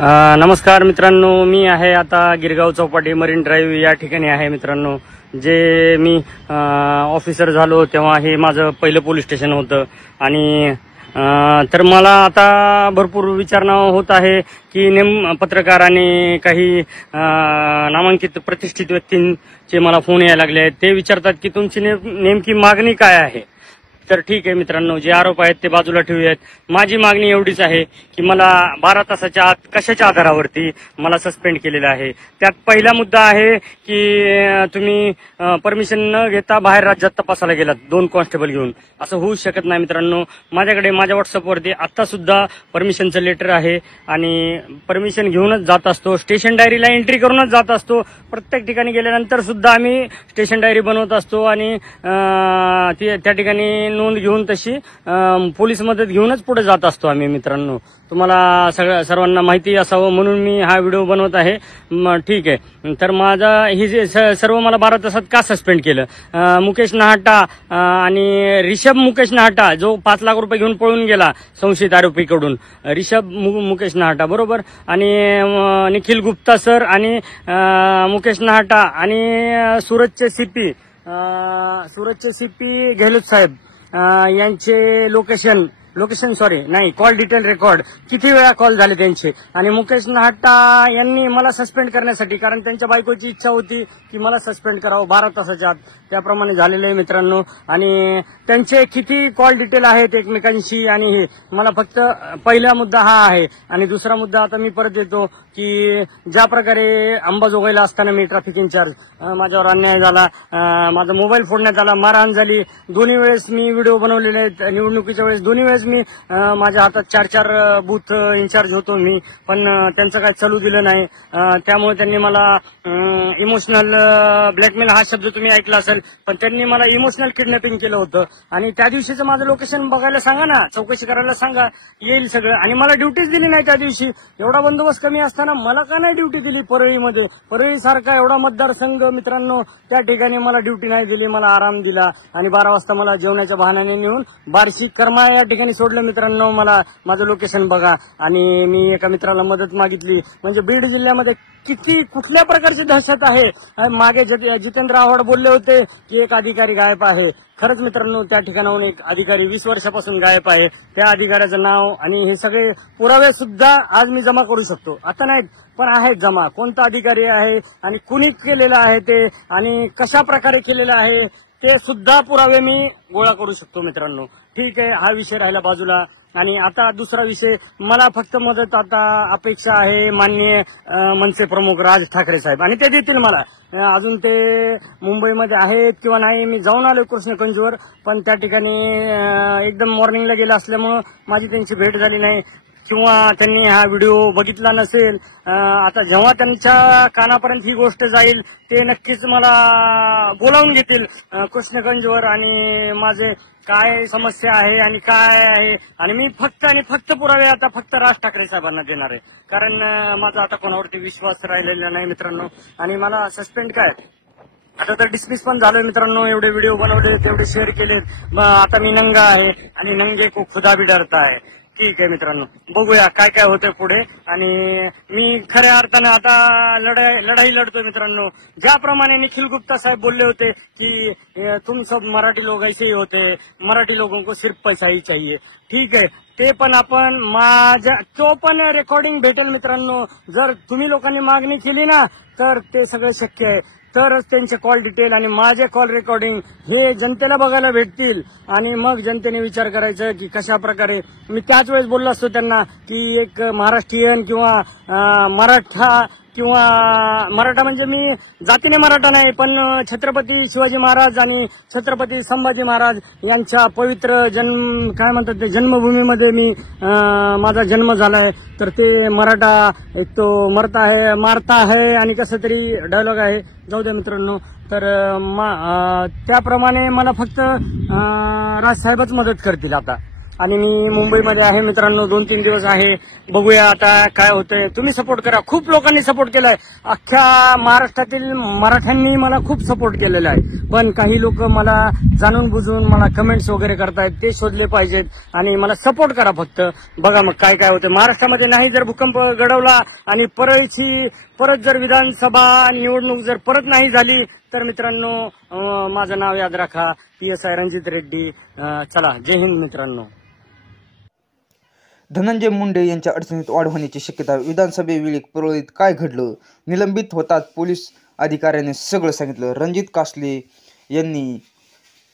नमस्कार मित्रांनो, मी आहे आता गिरगाव चौपाटी मरीन ड्राईव्ह या ठिकाणी आहे मित्रांनो. जे मी ऑफिसर झालो तेव्हा हे माझं पहिलं पोलीस स्टेशन होतं आणि तर मला आता भरपूर विचारणा होत आहे की पत्रकार आणि काही नामांकित प्रतिष्ठित व्यक्तींचे मला फोन यायला लागले आहेत. ते विचारतात की तुमची नेमकी मागणी काय आहे. तर ठीक आहे मित्रांनो, जे आरोप आहेत ते बाजूला ठेवूयात. माझी मागणी एवढीच आहे की मला 12 तासाच्या आत कशाच्या आधारावरती मला सस्पेंड केलेलं आहे. त्यात पहिला मुद्दा आहे की तुम्ही परमिशन न घेता बाहेर राज्यात तपासायला गेलात 2 कॉन्स्टेबल घेऊन. असं होऊ शकत नाही मित्रांनो. माझ्याकडे माझ्या व्हॉट्सअपवरती आता सुद्धा परमिशनचं लेटर आहे आणि परमिशन घेऊनच जात असतो. स्टेशन डायरीला एंट्री करूनच जात असतो. प्रत्येक ठिकाणी गेल्यानंतर सुद्धा आम्ही स्टेशन डायरी बनवत असतो आणि त्या ठिकाणी नोंद घेऊन तशी पोलीस मदत घेऊनच पुढे जात असतो आम्ही मित्रांनो. तुम्हाला सर्वांना माहिती असावं म्हणून मी हा व्हिडिओ बनवत आहे. ठीक आहे, तर माझा ही जे सर्व मला 12 तासात का सस्पेंड केलं. मुकेश नहाटा आणि रिषभ मुकेश नहाटा जो 5 लाख रुपये घेऊन पळून गेला संशयित आरोपीकडून, रिषभ मुकेश नहाटा बरोबर, आणि निखिल गुप्ता सर आणि मुकेश नहाटा आणि सुरतचे सीपी गेहलोत साहेब यांचे लोकेशन सॉरी नाही कॉल डिटेल रेकॉर्ड, किती वेळा कॉल झाले त्यांचे. आणि मुकेश नहाटा यांनी मला सस्पेंड करण्यासाठी, कारण त्यांच्या बायकोची इच्छा होती की मला सस्पेंड करावं 12 तासाच्या आत, त्याप्रमाणे झालेले आहे मित्रांनो. आणि त्यांचे किती कॉल डिटेल आहेत एकमेकांशी. आणि हे मला फक्त पहिला मुद्दा हा आहे. आणि दुसरा मुद्दा आता मी परत येतो की ज्या प्रकारे अंबाजोगाईला असताना मी ट्रॅफिक इंचार्ज, माझ्यावर अन्याय झाला, माझा मोबाईल फोडण्यात आला, मारहाण झाली. दोन्ही वेळेस मी व्हिडिओ बनवलेले आहेत. निवडणुकीच्या वेळेस दोन्ही वेळेस मी माझ्या हातात 4 बूथ इंचार्ज होतो मी, पण त्यांचं काय चालू दिलं नाही. त्यामुळे त्यांनी मला इमोशनल ब्लॅकमेल हा शब्द तुम्ही ऐकला असेल, पण त्यांनी मला इमोशनल किडनॅपिंग केलं होतं. आणि त्या दिवशीचं माझं लोकेशन बघायला सांगा ना, चौकशी करायला सांगा, येईल सगळं. आणि मला ड्युटीच दिली नाही त्या दिवशी. एवढा बंदोबस्त कमी असताना मला का नाही ड्युटी दिली परळीमध्ये. परळी सारखा एवढा मतदारसंघ मित्रांनो, त्या ठिकाणी मला ड्युटी नाही दिली, मला आराम दिला. आणि 12 वाजता मला जेवणाच्या बहाण्याने नेऊन बार्शी कर्मा या ठिकाणी सोडलं मित्रांनो. मला माझं लोकेशन बघा. आणि मी एका मित्राला मदत मागितली. म्हणजे बीड जिल्ह्यामध्ये कुठल्या प्रकारची दहशत आहे. मागे जितेंद्र आव्हाड बोलले होते की एक अधिकारी गायब आहे. खरंच मित्रांनो, त्या ठिकाणाहून एक अधिकारी 20 वर्षापासून गायब आहे. त्या अधिकाऱ्याचं नाव आणि हे सगळे पुरावे सुद्धा आज मी जमा करू शकतो. आता नाहीत पण आहेत जमा. कोणता अधिकारी आहे आणि कुणी केलेलं आहे ते आणि कशा प्रकारे केलेलं आहे ते सुद्धा पुरावे मी गोळा करू शकतो मित्रांनो. ठीक आहे, हा विषय राहिला बाजूला. आणि आता दुसरा विषय, मला फक्त मदत आता अपेक्षा आहे माननीय मनसे प्रमुख राज ठाकरे साहेब, आणि ते देतील मला. अजून ते मुंबईमध्ये आहेत किंवा नाही, मी जाऊन आलो कृष्णकुंजवर, पण त्या ठिकाणी एकदम मॉर्निंगला गेलं असल्यामुळं माझी त्यांची भेट झाली नाही किंवा त्यांनी हा व्हिडिओ बघितला नसेल. आता जेव्हा त्यांच्या कानापर्यंत ही गोष्ट जाईल ते नक्कीच मला बोलावून घेतील कृष्णगंजवर, आणि माझे काय समस्या आहे आणि काय आहे. आणि मी फक्त पुरावे आता फक्त राज ठाकरे साहेबांना देणार आहे, कारण माझा आता कोणावरती विश्वास राहिलेला नाही मित्रांनो. आणि मला सस्पेंड काय, आता तर डिसमिस पण झालोय मित्रांनो. एवढे व्हिडिओ बनवले, तेवढे शेअर केलेत. आता मी नंगा आहे आणि नंगे को खुदा भी डरता है. ठीक आहे मित्रांनो, बघूया काय काय होतंय पुढे. आणि मी खऱ्या अर्थानं आता लढाई लढतोय मित्रांनो. ज्याप्रमाणे निखिल गुप्ता साहेब बोलले होते की तुम सब मराठी लोग ऐसे ही होते, मराठी लोगों को सिर्फ पैसा ही चाहिए. ठीक आहे, ते पण आपण तो पण रेकॉर्डिंग भेटेल मित्रांनो. जर तुम्ही लोकांनी मागणी केली ना तर ते सगळं शक्य आहे. तरच त्यांचे कॉल डिटेल आणि माझे कॉल रेकॉर्डिंग हे जनतेला बघायला भेटतील. आणि मग जनतेने विचार करायचं की कशा प्रकारे. मी त्याच वेळेस बोललो असतो त्यांना की एक महाराष्ट्रीयन किंवा मराठा म्हणजे मी जातीने मराठा नाही, पण छत्रपती शिवाजी महाराज आणि छत्रपती संभाजी महाराज यांच्या पवित्र काय म्हणतात ते जन्मभूमीमध्ये मी माझा जन्म झालाय. तर ते मराठा एक तो मारता है आणि कसं तरी डायलॉग आहे, जाऊ द्या मित्रांनो. तर त्याप्रमाणे मला फक्त राजसाहेबच मदत करतील आता. आणि मी मुंबईमध्ये आहे मित्रांनो, 2-3 दिवस आहे. बघूया आता काय होतंय. तुम्ही सपोर्ट करा. खूप लोकांनी सपोर्ट केलाय. अख्ख्या महाराष्ट्रातील मराठ्यांनी मला खूप सपोर्ट केलेला आहे. पण काही लोक मला जाणून बुजून मला कमेंट्स वगैरे करतायत, ते शोधले पाहिजेत आणि मला सपोर्ट करा फक्त. बघा मग काय काय होतं. महाराष्ट्रामध्ये नाही जर भूकंप घडवला आणि परळीची परत जर विधानसभा निवडणूक जर परत नाही झाली तर मित्रांनो माझं नाव याद राखा, PSI रणजित रेड्डी. चला, जय हिंद मित्रांनो. धनंजय मुंडे यांच्या अडचणीत वाढ होण्याची शक्यता. विधानसभेवेळी परळीत काय घडलं? निलंबित होतात पोलीस अधिकाऱ्याने सगळं सांगितलं. रणजित कासले यांनी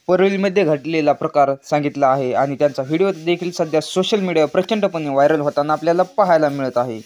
परळीमध्ये घडलेला प्रकार सांगितला आहे आणि त्यांचा व्हिडिओ देखील सध्या सोशल मीडियावर प्रचंडपणे व्हायरल होताना आपल्याला पाहायला मिळत आहे.